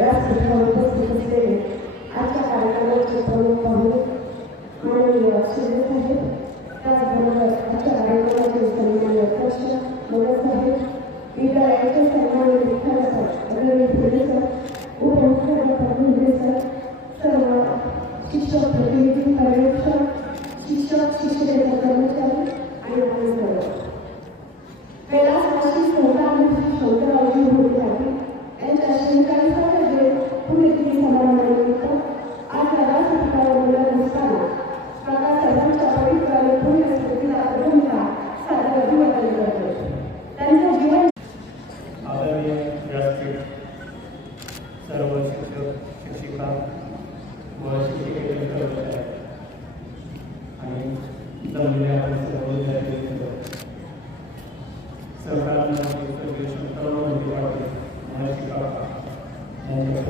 व्यासपीठावर उपस्थित असलेले आजच्या कार्यक्रमाचे प्रमुख पाहुणे माननीय शिंदे साहेब त्याचबरोबर आजच्या कार्यक्रमाचे सन्मान्य अध्यक्ष मनोज साहेब विद्यालयाचे सन्मान्य विठ्ठल सर रवी फुले सर उपमुख्याध्यापक भुमरे सर सर्व शिक्षक प्रतिनिधी पर्यवेक्षक शिक्षक शिक्षकेतर कर्मचारी आणि आपण सर्व कैलासवासी संतांमध्ये शंकरावजी होते यांच्या शिंकांचा पुण्यतिथी समारंभानिमित्त आज या व्यासपीठावर बोलत असताना काकासाहेबांच्या पवित्र आणि पुण्य स्मृतीला अभिनंदा सादर अभिवादन करतो त्यांचं जीवन आदरणीय व्यासपीठ सर्व शिक्षक शिक्षिका व शिक्षिकेचे आणि जमलेले आपण सर्व विद्यार्थी मित्र. पाटील काका यांच्या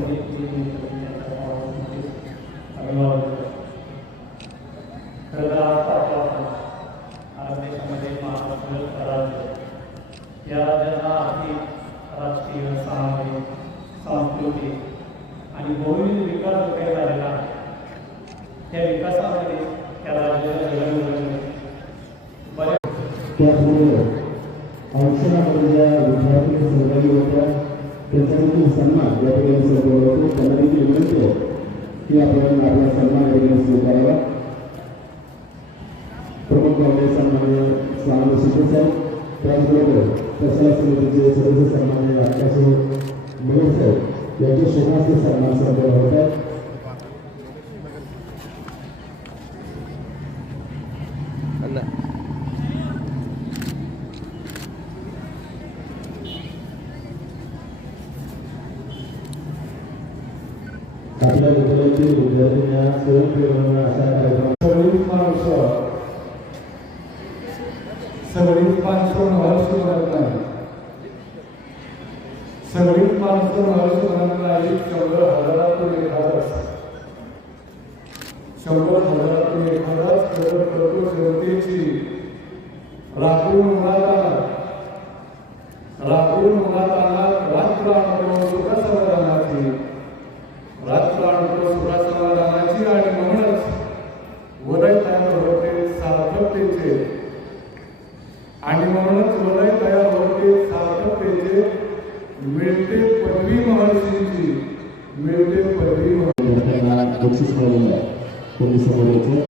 अभिवादन खरं तर आज पाहतो आपण आज देशामध्ये महाराष्ट्र राज्य या राज्याचा आर्थिक राजकीय सामाजिक संस्कृती आणि बहुविध विकास जो काही झालेला आहे त्या विकासामध्ये त्या राज्याला जगणं बऱ्याच त्याचबरोबर औषधामध्ये ज्या विद्यार्थी सहभागी होत्या त्यांचा देखील सन्मान या ठिकाणी सर्व होतो त्यांना देखील विनंती आहे की आपण आपला सन्मान या ठिकाणी स्वीकारावा. प्रमुख पाहुणे सन्मान्य स्वामी शिंदे साहेब त्याचबरोबर प्रशासक समितीचे सदस्य सन्मान्य आकाश मयूर साहेब यांचे शोभास्ते सन्मान संपन्न होत आहेत आपल्या स्वयंप्रेरणा अशा कार्यक्रम माणसं माणसं नाही सगळीच माणसं महर्षी बनत नाही शंभर हजारातून एखादा शंभर हजारातून एखादा खरं करतो जनतेची राखून उन्हात राखून उन्हात आला रात्र आणतो सुखा समाधानाची रात्र आणतो सुखा समाधानाची आणि म्हणूनच वलय तयार होते सार्थकतेचे. आणि म्हणूनच वलय तयार होते सार्थकतेचे मिळते पदवी महर्षींची मिळते पदवी महर्षी बक्षीस मिळालेलं आहे. त्यांनी समोर यायचं